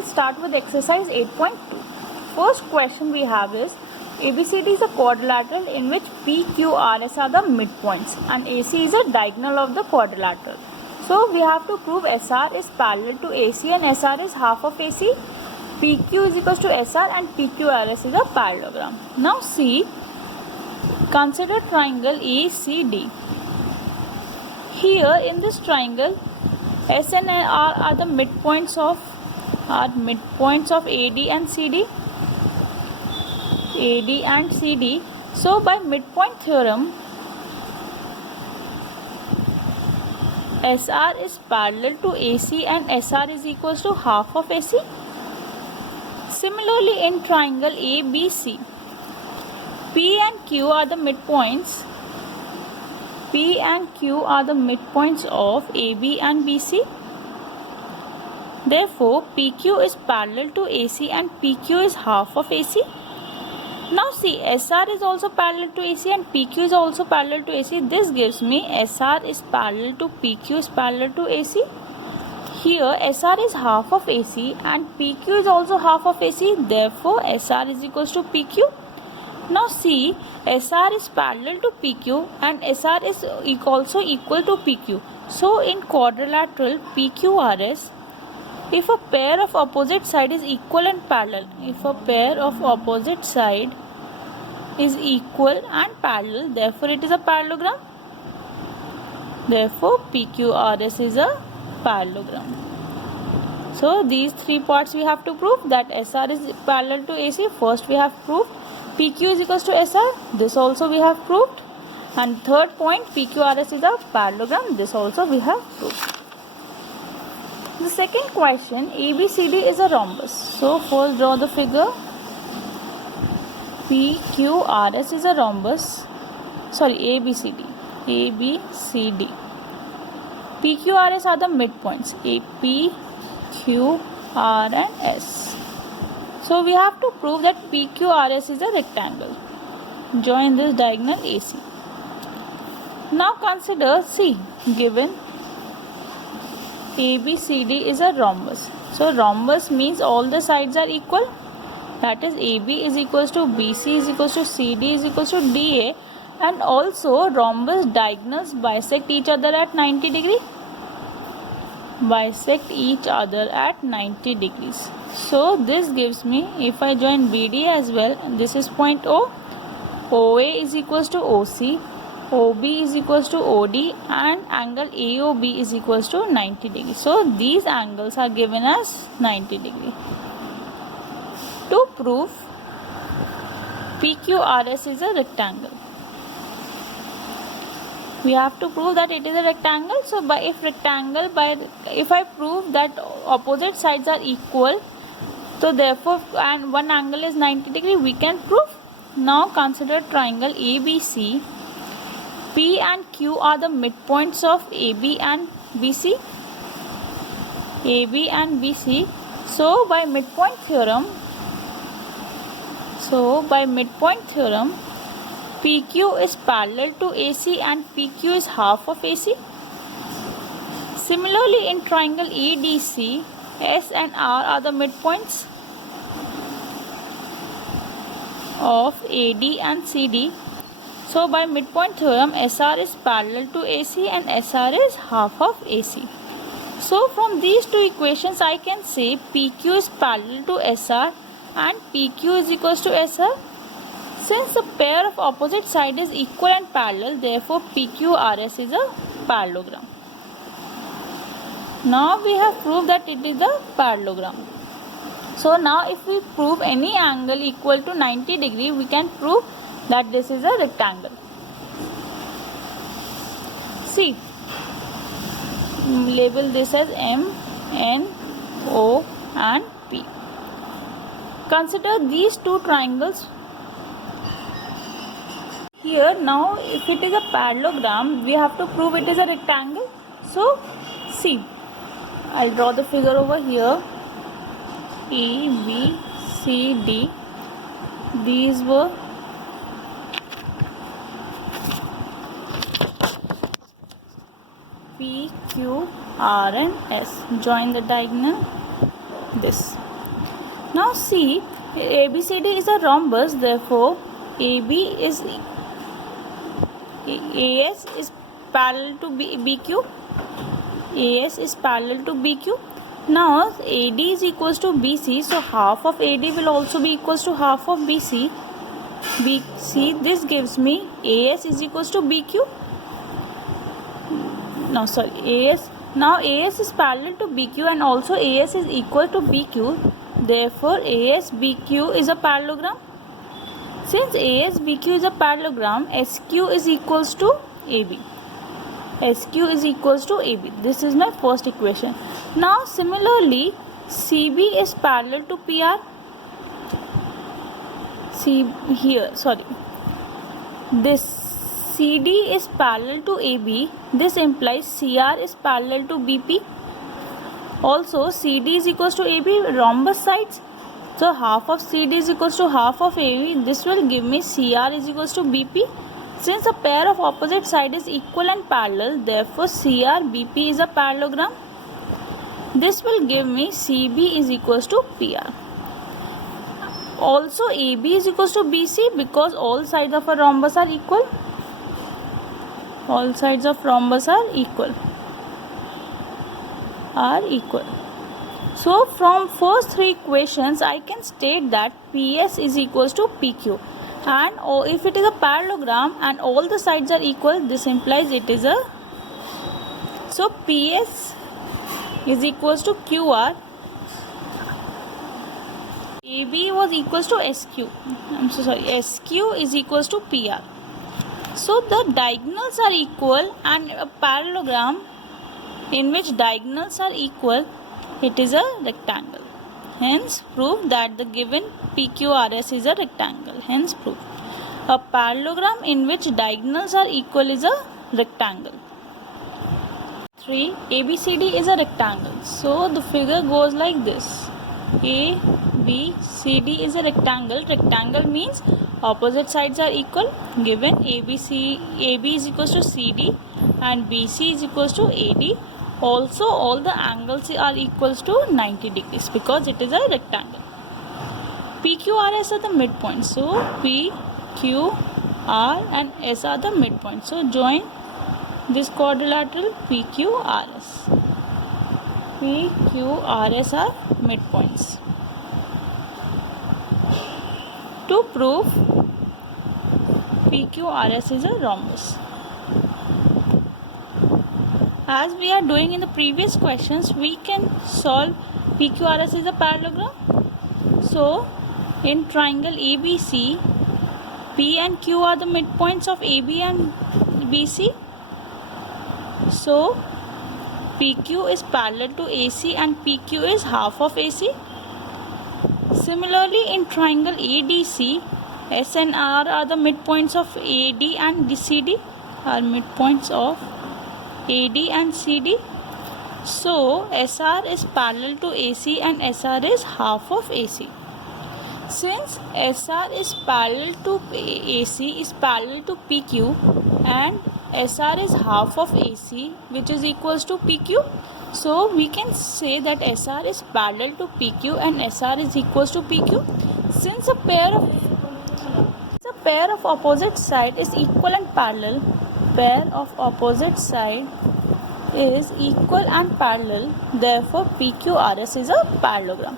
we'll start with exercise 8.2. First question we have is ABCD is a quadrilateral in which PQRS are the midpoints and AC is a diagonal of the quadrilateral. So we have to prove SR is parallel to AC and SR is half of AC. PQ is equals to SR and PQRS is a parallelogram. Now see, consider triangle ACD. Here in this triangle, S and R are the midpoints of AD and CD. AD and CD. So by midpoint theorem, SR is parallel to AC and SR is equals to half of AC. Similarly, in triangle ABC, P and Q are the midpoints. P and Q are the midpoints of AB and BC. Therefore, PQ is parallel to AC and PQ is half of AC. Now see, SR is also parallel to AC and PQ is also parallel to AC. This gives me SR is parallel to PQ is parallel to AC. Here SR is half of AC and PQ is also half of AC. Therefore, SR is equals to PQ. Now see, SR is parallel to PQ and SR is also equal to PQ. So in quadrilateral PQRS, if a pair of opposite side is equal and parallel, therefore it is a parallelogram. Therefore PQRS is a parallelogram. So these three parts we have to prove, that SR is parallel to AC. First we have proved. PQ is equals to SR. This also we have proved. And third point, PQRS is a parallelogram. This also we have proved. The second question, ABCD is a rhombus. So first draw the figure. PQRS is a rhombus. Sorry, ABCD. PQRS are the midpoints. AP, Q, R and S. So we have to prove that PQRS is a rectangle. Join this diagonal AC. Now consider C, given ABCD is a rhombus. So rhombus means all the sides are equal. That is AB is equals to BC is equals to CD is equals to DA, and also rhombus diagonals bisect each other at 90 degrees. So this gives me, if I join BD as well, this is point O, OA is equals to OC, OB is equals to OD, and angle AOB is equals to 90 degrees. So these angles are given as 90 degrees. To prove PQRS is a rectangle, we have to prove that it is a rectangle. So if I prove that opposite sides are equal, so therefore and one angle is 90 degrees, we can prove. Now consider triangle ABC. P and Q are the midpoints of AB and BC. So by midpoint theorem, PQ is parallel to AC and PQ is half of AC. Similarly, in triangle ADC, S and R are the midpoints of AD and CD. So by midpoint theorem, SR is parallel to AC and SR is half of AC. So from these two equations, I can say PQ is parallel to SR and PQ is equals to SR. Since the pair of opposite side is equal and parallel, therefore PQRS is a parallelogram. Now we have proved that it is a parallelogram. So now if we prove any angle equal to 90 degrees, we can prove that this is a rectangle. See, label this as M, N, O and P. Consider these two triangles. Here now, if it is a parallelogram, we have to prove it is a rectangle. So see, I'll draw the figure over here. E, B, C, D. These were P, Q, R and S. Join the diagonal. This. Now see, ABCD is a rhombus, therefore AS is parallel to BQ. AS is parallel to BQ. Now AD is equals to BC, so half of AD will also be equals to half of BC. This gives me AS is equals to BQ. No, sorry, AS. Now AS is parallel to BQ and also AS is equal to BQ. Therefore AS BQ is a parallelogram. Since AS BQ is a parallelogram, SQ is equals to AB. SQ is equals to AB. This is my first equation. Now similarly, CB is parallel to PR. This CD is parallel to AB. This implies CR is parallel to BP. Also CD is equals to AB, rhombus sides. So half of CD is equals to half of AB. This will give me CR is equals to BP. Since a pair of opposite side is equal and parallel, therefore CR BP is a parallelogram. This will give me CB is equals to PR. Also AB is equals to BC because all sides of a rhombus are equal. All sides of rhombus are equal. So from first three equations I can state that PS is equals to PQ, and if it is a parallelogram and all the sides are equal, this implies it is a, so PS is equals to QR. AB was equals to SQ. SQ is equals to PR. So the diagonals are equal, and a parallelogram in which diagonals are equal, it is a rectangle. Hence prove that the given PQRS is a rectangle. Hence prove a parallelogram in which diagonals are equal is a rectangle. 3. ABCD is a rectangle. So the figure goes like this. ABCD is a rectangle. Rectangle means opposite sides are equal. Given AB is equals to CD and BC is equals to AD. Also all the angles are equals to 90 degrees because it is a rectangle. PQRS are the midpoints. So PQR and S are the midpoints. So join this quadrilateral PQRS. PQRS are midpoints. To prove PQRS is a rhombus. As we are doing in the previous questions, we can solve PQRS is a parallelogram. So in triangle ABC, P and Q are the midpoints of AB and BC. So PQ is parallel to AC and PQ is half of AC. Similarly, in triangle ADC, S and R are the midpoints of AD and CD, are midpoints of AD and CD. So SR is parallel to AC and SR is half of AC. Since SR is parallel to AC is parallel to PQ and SR is half of AC, which is equals to PQ. So we can say that SR is parallel to PQ and SR is equals to PQ. Since a pair of opposite side is equal and parallel, therefore PQRS is a parallelogram.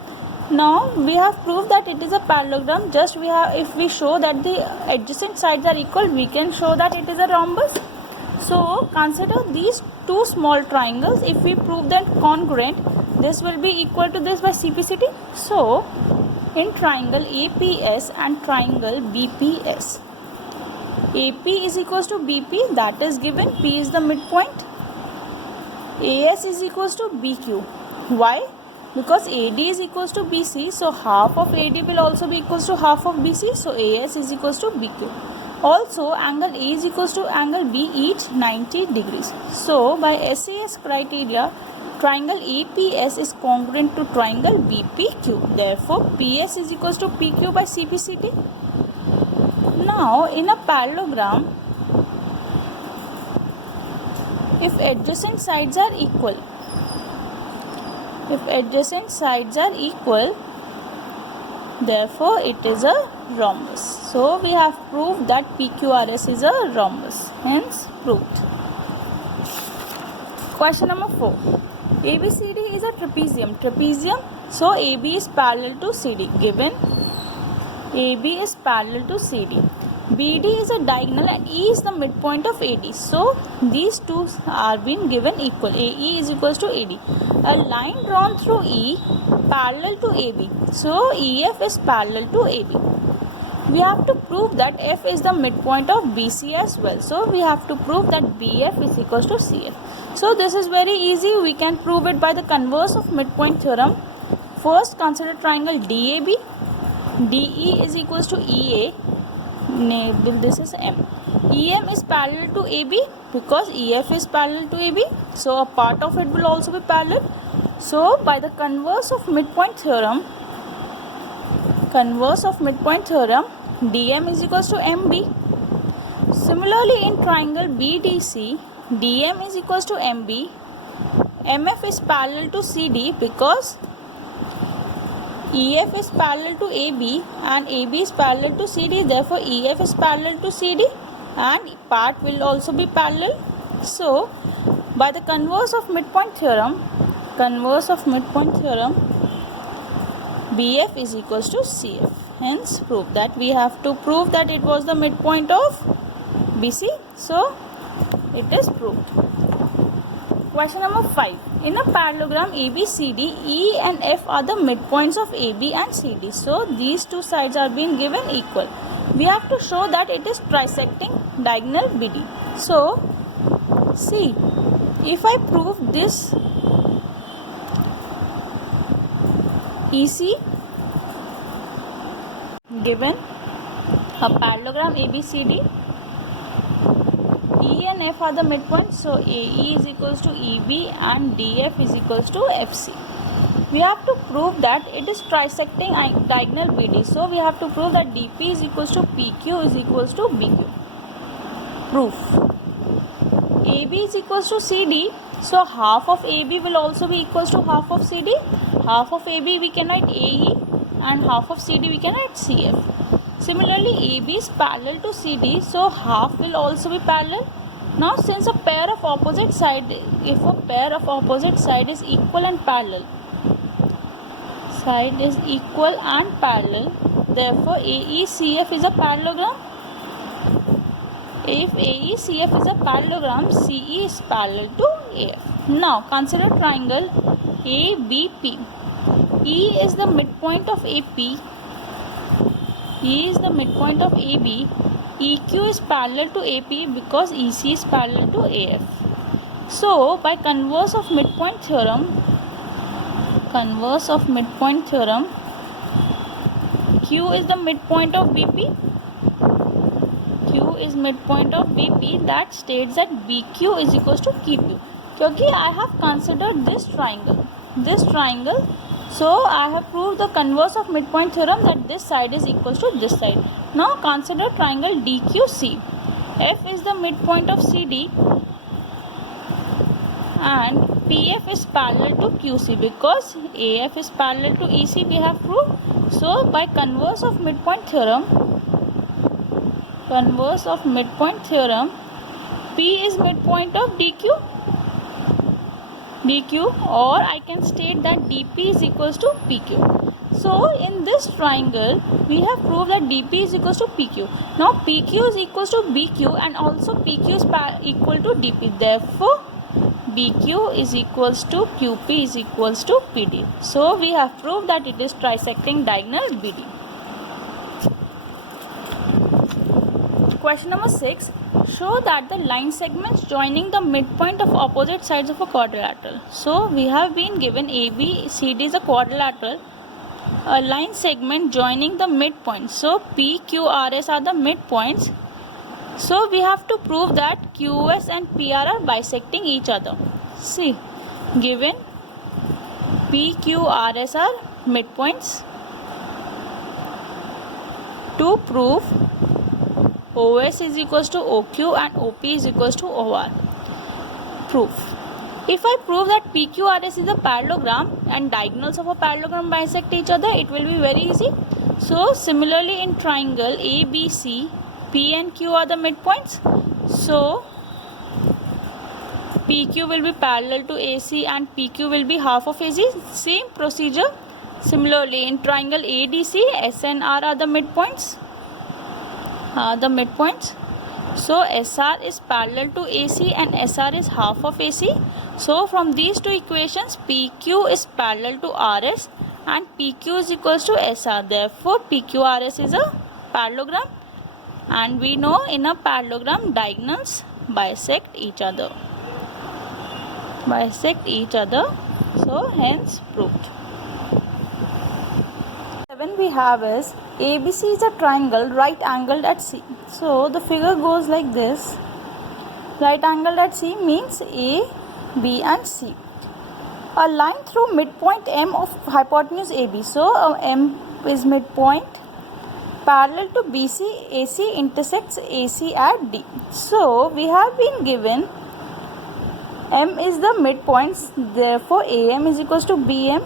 Now we have proved that it is a parallelogram. If we show that the adjacent sides are equal, we can show that it is a rhombus. So consider these two small triangles. If we prove them congruent, this will be equal to this by CPCT. So in triangle APS and triangle BPS, AP is equals to BP, that is given. P is the midpoint. AS is equals to BQ. Why? Because AD is equals to BC, so half of AD will also be equals to half of BC, so AS is equals to BQ. Also angle A is equals to angle B, each 90 degrees. So by SAS criteria, triangle APS is congruent to triangle BPQ. Therefore PS is equals to PQ by CPCT. Now in a parallelogram, if adjacent sides are equal, Therefore, it is a rhombus. So, we have proved that PQRS is a rhombus. Hence, proved. Question number 4. ABCD is a trapezium. Trapezium. So, AB is parallel to CD. Given AB is parallel to CD. BD is a diagonal and E is the midpoint of AD. So, these two are being given equal. AE is equals to AD. A line drawn through E parallel to AB. So, EF is parallel to AB. We have to prove that F is the midpoint of BC as well. So, we have to prove that BF is equals to CF. So, this is very easy. We can prove it by the converse of midpoint theorem. First, consider triangle DAB. DE is equals to EA. This is M. EM is parallel to AB because EF is parallel to AB. So, a part of it will also be parallel. So, by the converse of midpoint theorem, DM is equals to MB. Similarly, in triangle BDC, DM is equals to MB. MF is parallel to CD because EF is parallel to AB and AB is parallel to CD. Therefore, EF is parallel to CD and part will also be parallel. So, by the converse of midpoint theorem, BF is equals to CF. Hence, prove that we have to prove that it was the midpoint of BC. So, it is proved. Question number 5. In a parallelogram ABCD, E and F are the midpoints of AB and CD. So, these two sides are being given equal. We have to show that it is trisecting diagonal BD. So, see, if I prove this EC given a parallelogram ABCD, E and F are the midpoints, so AE is equals to EB and DF is equals to FC. We have to prove that it is trisecting diagonal BD. So, we have to prove that DP is equals to PQ is equals to BQ. Proof. AB is equals to CD. So, half of AB will also be equals to half of CD. Half of AB we can write AE and half of CD we can write CF. Similarly, AB is parallel to CD, so half will also be parallel. Now, since a pair of opposite side, if a pair of opposite side is equal and parallel, therefore AECF is a parallelogram. If AECF is a parallelogram, CE is parallel to AF. Now, consider triangle ABP. E is the midpoint of AP. E is the midpoint of AB. EQ is parallel to AP because EC is parallel to AF. So, by converse of midpoint theorem, Q is the midpoint of BP. Q is midpoint of BP. That states that BQ is equals to QQ. Because I have considered this triangle. So, I have proved the converse of midpoint theorem that this side is equals to this side. Now, consider triangle DQC. F is the midpoint of CD and PF is parallel to QC because AF is parallel to EC we have proved. So, by converse of midpoint theorem, P is midpoint of DQ, or I can state that DP is equals to PQ. So, in this triangle, we have proved that DP is equals to PQ. Now, PQ is equals to BQ and also PQ is equal to DP. Therefore, BQ is equals to QP is equals to PD. So, we have proved that it is trisecting diagonal BD. Question number 6. Show that the line segments joining the midpoint of opposite sides of a quadrilateral. So, we have been given ABCD is a quadrilateral. A line segment joining the midpoint. So, PQRS are the midpoints. So, we have to prove that QS and PR are bisecting each other. See, given PQRS are midpoints. To prove OS is equals to OQ and OP is equals to OR. Proof. If I prove that PQRS is a parallelogram and diagonals of a parallelogram bisect each other, it will be very easy. So similarly in triangle ABC, P and Q are the midpoints. So PQ will be parallel to AC and PQ will be half of AC. Same procedure. Similarly in triangle ADC, S and R are the midpoints. So SR is parallel to AC and SR is half of AC. So from these two equations, PQ is parallel to RS and PQ is equals to SR. Therefore PQRS is a parallelogram, and we know in a parallelogram diagonals bisect each other. So hence proved. 7 we have is ABC is a triangle right angled at C. So the figure goes like this. Right angled at C means A, B and C. A line through midpoint M of hypotenuse AB. So M is midpoint. Parallel to BC, AC intersects AC at D. So we have been given M is the midpoint, therefore AM is equals to BM.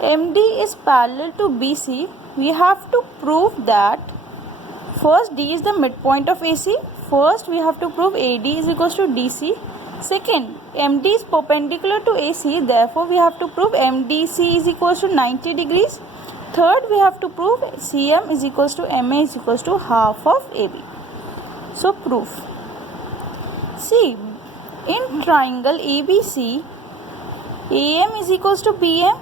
MD is parallel to BC. We have to prove that first D is the midpoint of AC. First we have to prove AD is equals to DC. Second, MD is perpendicular to AC. Therefore we have to prove MDC is equals to 90 degrees. Third, we have to prove CM is equals to MA is equals to half of AB. So proof. See, in triangle ABC, AM is equals to BM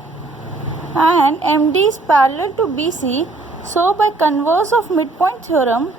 and MD is parallel to BC. So by converse of midpoint theorem,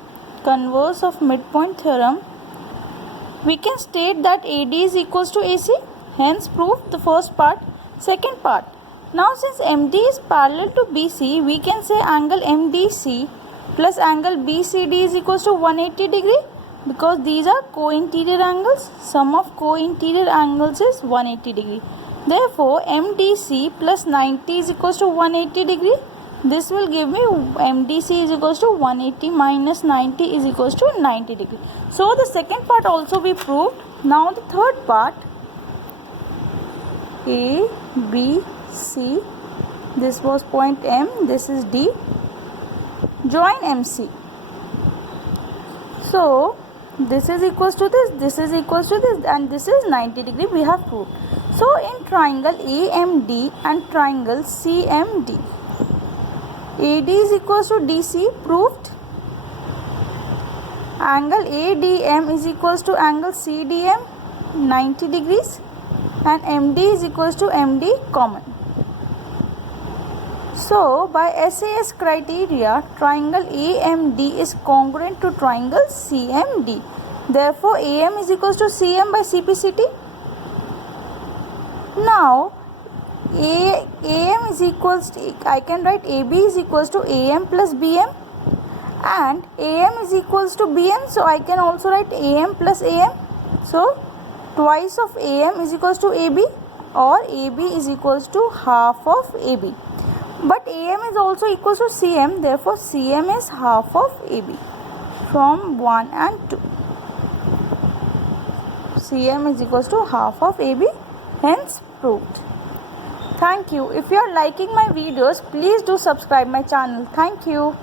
we can state that AD is equals to AC. Hence proof the first part. Second part. Now since MD is parallel to BC, we can say angle MDC plus angle BCD is equals to 180 degree, because these are co-interior angles. Sum of co-interior angles is 180 degree. Therefore MDC plus 90 is equals to 180 degree. This will give me MDC is equals to 180 minus 90 is equals to 90 degree. So the second part also we proved. Now the third part, A, B, C, this was point M, this is D, join MC. So this is equals to this is equals to this, and this is 90 degree we have proved. So in triangle AMD and triangle CMD, AD is equals to DC proved. Angle ADM is equals to angle CDM 90 degrees and MD is equals to MD common. So by SAS criteria, triangle AMD is congruent to triangle CMD. Therefore AM is equals to CM by CPCT. Now AM is equals to, I can write AB is equals to AM plus BM and AM is equals to BM. So I can also write AM plus AM. So twice of AM is equals to AB, or AB is equals to half of AB. But AM is also equals to CM, therefore CM is half of AB from 1 and 2. CM is equals to half of AB, hence proved. Thank you. If you are liking my videos, please do subscribe my channel. Thank you.